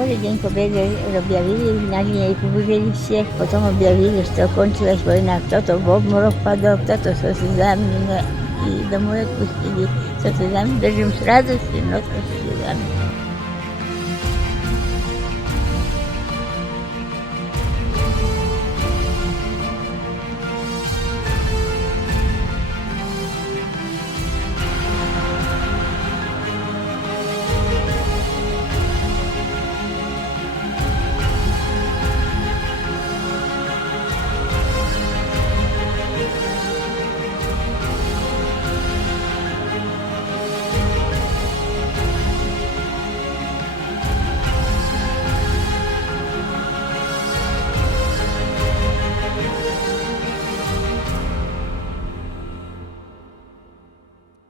szkole dzień kobiety objawili, gnali jej powiedzieli всех, потом объявили, что кончилась война. Кто-то в обморок падал, кто-то со слезами, и домой отпустили со слезами, даже с радостью, но со слезами.